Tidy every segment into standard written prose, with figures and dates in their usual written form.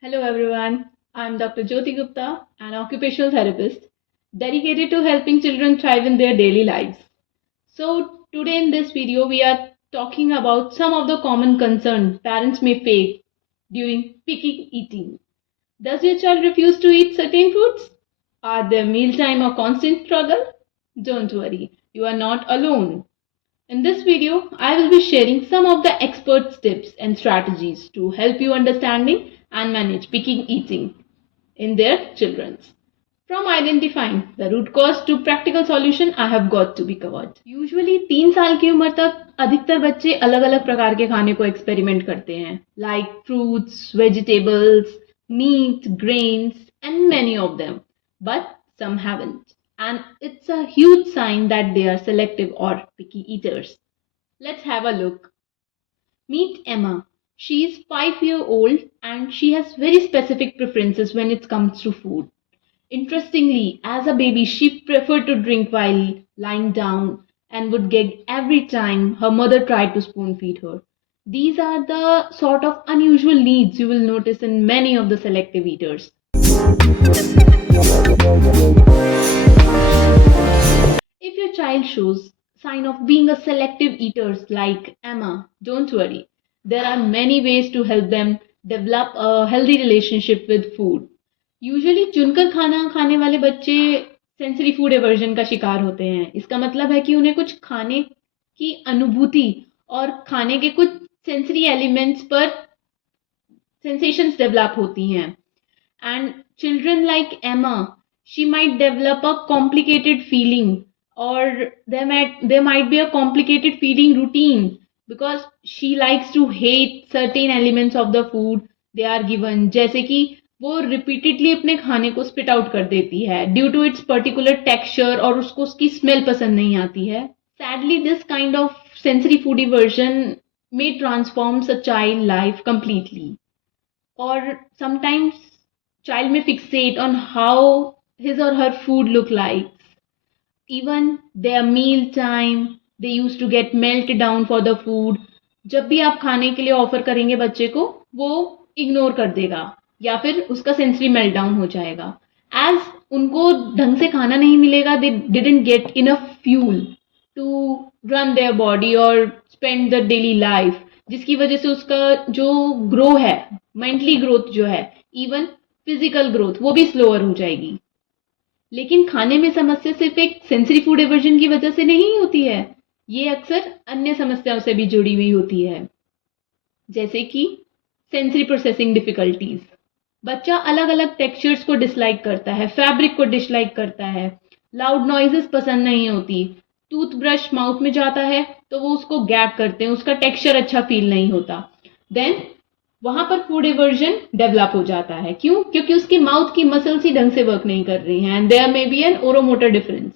Hello everyone, I'm Dr. Jyoti Gupta, an occupational therapist dedicated to helping children thrive in their daily lives. So, today in this video, we are talking about some of the common concerns parents may face during picky eating. Does your child refuse to eat certain foods? Are there mealtime or constant struggle? Don't worry, you are not alone. In this video, I will be sharing some of the experts' tips and strategies to help you understanding and manage picky eating in their children's. From identifying the root cause to practical solution, I have got to be covered. Usually 3 साल की उम्र तक अधिकतर बच्चे अलग अलग प्रकार के खाने को एक्सपेरिमेंट करते हैं, like fruits, vegetables, meat, grains, and many of them. But some haven't. And it's a huge sign that they are selective or picky eaters. Let's have a look. Meet Emma. She is 5 years old and she has very specific preferences when it comes to food. Interestingly, as a baby, she preferred to drink while lying down and would gag every time her mother tried to spoon feed her. These are the sort of unusual needs you will notice in many of the selective eaters. If your child shows sign of being a selective eater like Emma, don't worry. There are many ways to help them develop a healthy relationship with food. Usually चुनकर खाना खाने वाले बच्चे sensory food aversion का शिकार होते हैं. इसका मतलब है कि उन्हें कुछ खाने की अनुभूति और खाने के कुछ सेंसरी एलिमेंट्स पर sensations develop होती हैं. And children like Emma, she might develop a complicated feeling, or there might be a complicated feeding routine because she likes to hate certain elements of the food they are given. जैसे कि वो repeatedly अपने खाने को spit out कर देती है due to its particular texture और उसको उसकी स्मेल पसंद नहीं आती है. Sadly this kind of sensory food aversion may transforms a child life completely, or sometimes child may fixate on how his or her food look like. Even their meal time, they used to get melted down for the food. जब भी आप खाने के लिए offer करेंगे बच्चे को, वो इग्नोर कर देगा या फिर उसका सेंसरी मेल्ट डाउन हो जाएगा. एज उनको ढंग से खाना नहीं मिलेगा, they didn't get enough fuel to run their body और स्पेंड द डेली लाइफ, जिसकी वजह से उसका जो ग्रो है, मेंटली ग्रोथ जो है, इवन फिजिकल ग्रोथ, वो भी स्लोअर हो जाएगी. लेकिन खाने में समस्या सिर्फ एक सेंसरी फूड एवर्जन की वजह से नहीं होती है. ये अक्सर अन्य समस्याओं से भी जुड़ी हुई होती है, जैसे कि सेंसरी प्रोसेसिंग डिफिकल्टीज. बच्चा अलग अलग टेक्सचर्स को डिसलाइक करता है, फैब्रिक को डिसलाइक करता है, लाउड नॉइजेस पसंद नहीं होती. टूथब्रश माउथ में जाता है तो वो उसको गैग करते हैं, उसका टेक्सचर अच्छा फील नहीं होता. देन वहां पर फूड एवर्जन डेवलप हो जाता है. क्यों? क्योंकि उसकी माउथ की मसल्स ही ढंग से वर्क नहीं कर रही हैं and there may be an oromotor difference.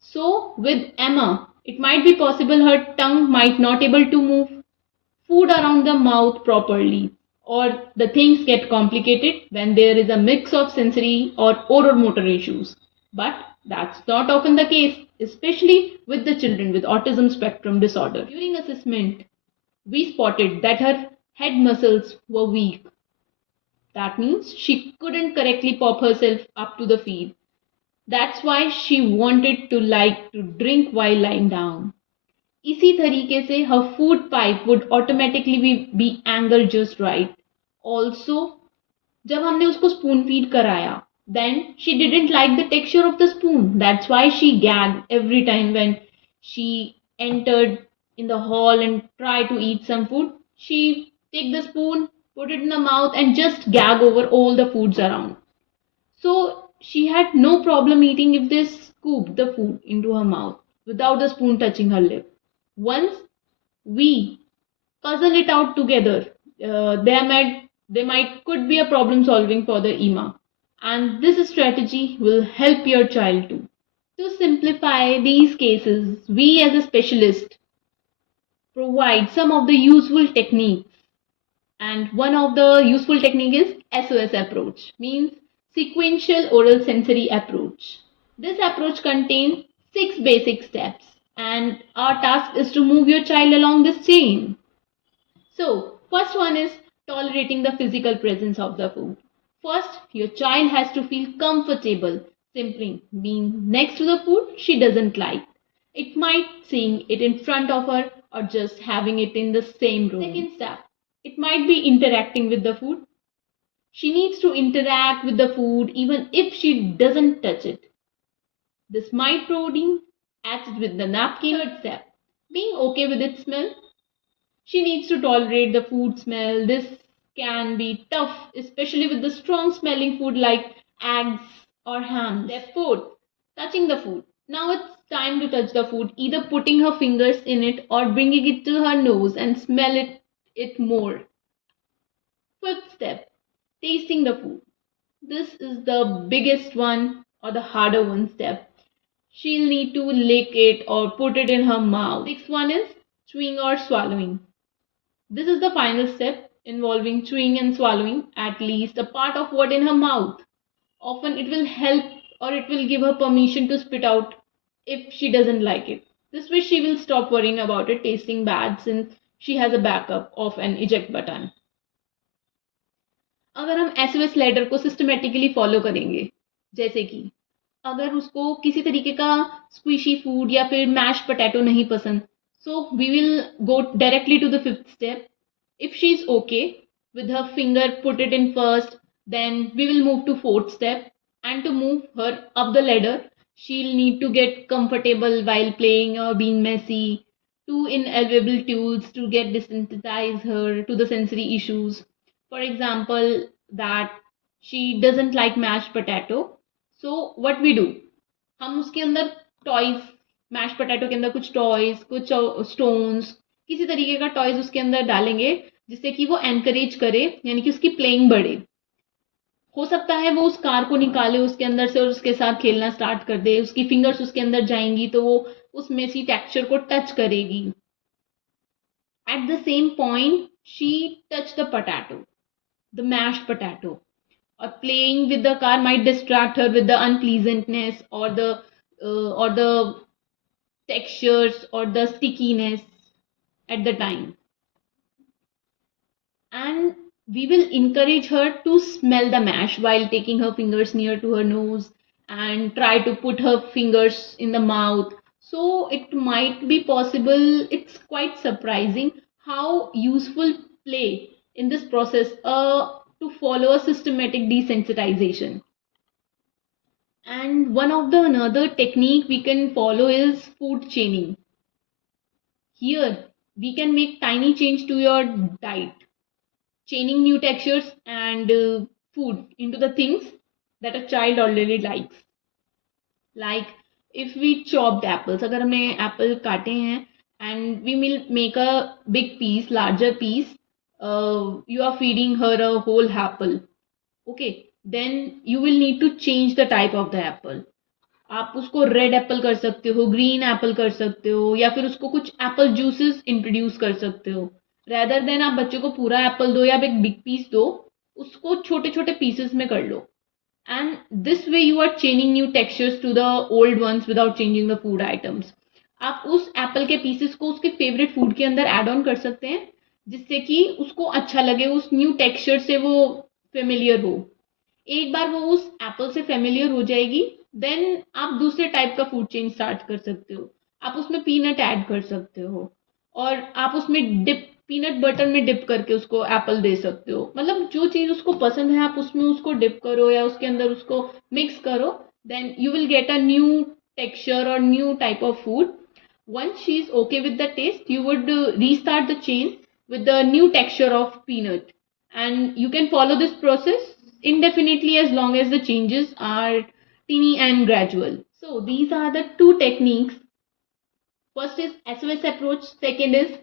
So with Emma, it might be possible her tongue might not able to move food around the mouth properly, or the things get complicated when there is a mix of sensory or oral motor issues. But that's not often the case, especially with the children with autism spectrum disorder. During assessment, we spotted that her head muscles were weak. That means she couldn't correctly pop herself up to the feed. That's why she wanted to like to drink while lying down. इसी तरीके से her food pipe would automatically be angled just right. Also, जब हमने उसको spoon feed कराया, then she didn't like the texture of the spoon. That's why she gagged every time when she entered in the hall and tried to eat some food. She take the spoon, put it in the mouth and just gag over all the foods around. So she had no problem eating if they scooped the food into her mouth without the spoon touching her lip. Once we puzzle it out together, there might could be a problem solving for the EMA, and this strategy will help your child too. To simplify these cases, we as a specialist provide some of the useful techniques, and one of the useful technique is SOS approach, means sequential oral sensory approach. This approach contains 6 basic steps, and our task is to move your child along this chain. So, first one is tolerating the physical presence of the food. First, your child has to feel comfortable simply being next to the food she doesn't like. It might seeing it in front of her or just having it in the same room. Second step, it might be interacting with the food. She needs to interact with the food even if she doesn't touch it. This might protein acts with the napkin. Third step, being okay with its smell. She needs to tolerate the food smell. This can be tough, especially with the strong smelling food like eggs or ham. Step fourth, touching the food. Now it's time to touch the food, either putting her fingers in it or bringing it to her nose and smell it more. Fifth step, tasting the food. This is the biggest one or the harder one step. She'll need to lick it or put it in her mouth. Sixth one is chewing or swallowing. This is the final step involving chewing and swallowing at least a part of what in her mouth. Often it will help or it will give her permission to spit out if she doesn't like it. This way she will stop worrying about it tasting bad since she has a backup of an eject button. अगर हम SOS letter को systematically follow करेंगे, जैसे कि अगर उसको किसी तरीके का स्क्विशी फूड या फिर मैश पोटैटो नहीं पसंद, so we will go directly to the fifth step. If she's okay with her finger, put it in first, then we will move to fourth step. And to move her up the ladder, she'll need to get comfortable while playing or being messy. Two invaluable tools to get desensitize her to the sensory issues. For example, that she doesn't like mashed potato. So what we do, हम उसके अंदर toys, mash potato के अंदर कुछ toys, कुछ stones, किसी तरीके का टॉयज उसके अंदर डालेंगे जिससे कि वो एनकरेज करे, यानी कि उसकी प्लेइंग बढ़े. हो सकता है वो उस कार को निकाले उसके अंदर से और उसके साथ खेलना स्टार्ट कर दे. उसकी फिंगर्स उसके अंदर जाएंगी तो वो उस मेसी टेक्सचर को टच करेगी. At the same point she touch the potato, the mashed potato, or playing with the car might distract her with the unpleasantness or the textures or the stickiness at the time. And we will encourage her to smell the mash while taking her fingers near to her nose and try to put her fingers in the mouth. So it might be possible, it's quite surprising how useful play in this process to follow a systematic desensitization. And one of the another technique we can follow is food chaining. Here we can make tiny change to your diet, chaining new textures and food into the things that a child already likes. Like if we chopped apples, अगर हमने Apple काटे हैं and we will make a big piece, larger piece, you are feeding her a whole apple, okay, then you will need to change the type of the apple. आप उसको red Apple कर सकते हो, green Apple कर सकते हो, या फिर उसको कुछ एप्पल जूसेस इंट्रोड्यूस कर सकते हो. रेदर देन आप बच्चे को पूरा एप्पल दो या एक बिग पीस दो, उसको छोटे छोटे पीसेस में कर लो. And this way you are changing new textures to the old ones without changing the food items. आप उस एप्पल के पीसेस को उसके फेवरेट फूड के अंदर ऐड ऑन कर सकते हैं जिससे कि उसको अच्छा लगे, उस न्यू टेक्सचर से वो फेमिलियर हो. एक बार वो उस एप्पल से फेमिलियर हो जाएगी, देन आप दूसरे टाइप का फूड चेंज स्टार्ट कर सकते हो. आप उसमें पीनट ऐड कर सकते हो और आप उसमें डिप, पीनट बटर में डिप करके उसको एप्पल दे सकते हो. मतलब जो चीज़ उसको पसंद है आप उसमें उसको डिप करो या उसके अंदर उसको मिक्स करो, then you will get a new texture or new type of food. Once she is okay with the taste, you would restart the chain with the new texture of peanut, and you can follow this process indefinitely as long as the changes are teeny and gradual. So these are the two techniques. First is SOS approach, second is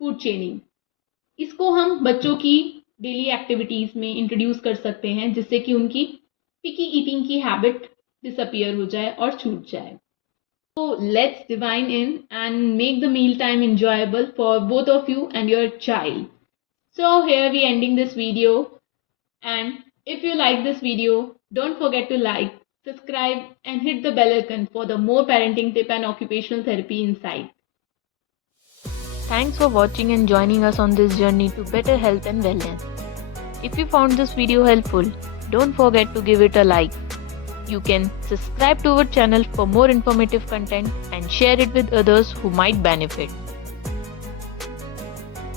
food chaining. इसको हम बच्चों की daily activities में introduce कर सकते हैं जिससे कि उनकी पिकी ईटिंग की हैबिट डिसअपियर हो जाए और छूट जाए. So let's divine in and make the meal time enjoyable for both of you and your child. So here we ending this video, and if you like this video, don't forget to like, subscribe and hit the bell icon for the more parenting tip and occupational therapy insight. Thanks for watching and joining us on this journey to better health and wellness. If you found this video helpful, don't forget to give it a like. You can subscribe to our channel for more informative content and share it with others who might benefit.